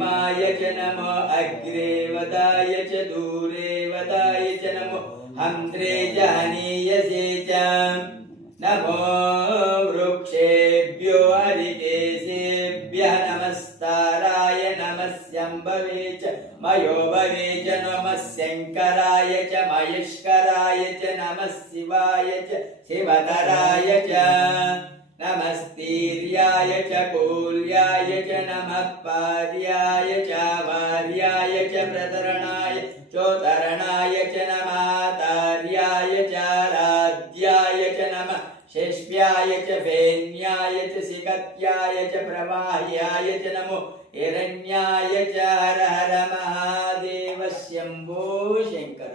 भीमाय च नमो अग्रे वदाय च दूरे वदाय च नमो हन्त्रे च हनीयसे च नमो वृक्षेभ्यो हरिकेशेभ्यः नमस्ताराय नमस्यम्भवे च मयोभवे च नमः शङ्कराय च महेश्वराय च नमः शिवाय च शिवतराय च नमस्तीर्याय च कूर्याय च नमः पार्याय च वार्याय च प्रतरणाय चोतरणाय च नमः तार्याय च राध्याय च नमः शेष्व्याय च फेन्याय च सिकत्याय च प्रवाह्याय च नमो हिरण्याय च हर हर महादेव शंभो शंकर।